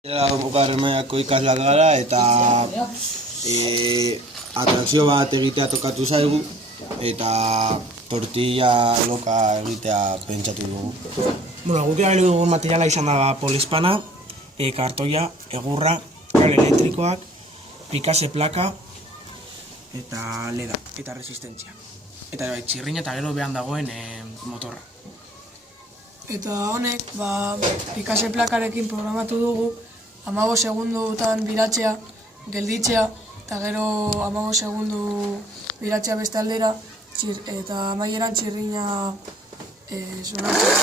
Bukarren mailako ikasleak gara eta atrakzio bat egitea tokatu zaigu eta tortilla loka egitea pentsatu dugu. Guk erabili dugun materiala izan da polispana, kartoia, egurra, kable elektrikoak, pikase plaka eta leda eta resistentzia. Eta txirrina eta gero behan dagoen motorra. Eta honek, pikase plakarekin programatu dugu 15 segundutan biratzea, gelditzea, eta gero 15 segundu biratzea beste aldera, eta amaieran txirrina sonatzea.